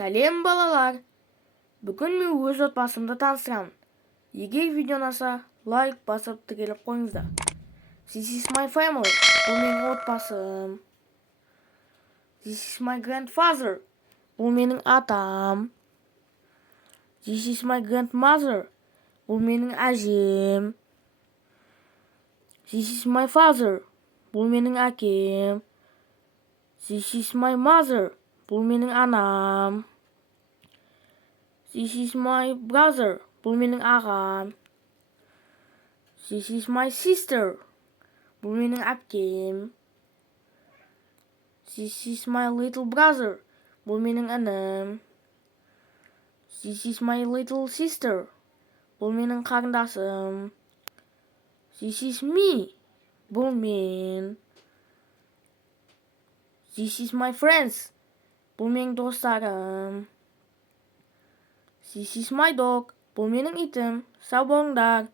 Сәлем балалар! Бүгін мен өз отбасымды таныстырамын. Егер видео ұнаса, лайк басып тіреліп қойыңыздар. This is my family. Бұл менің отбасым. This is my grandfather. Бұл менің атам. This is my grandmother. Бұл менің әжем. This is my father. Бұл менің әкем. This is my mother. Бұл менің анам. This is my brother. Бұл менің ағам. This is my sister. Бұл менің әпкем. This is my little brother. Бұл менің інім. This is my little sister. Бұл менің қарындасым. This is me. Бұл мен. This is my friends. Бұл менің достарым. This is my dog. Бұл менің итім. Сау болыңдар.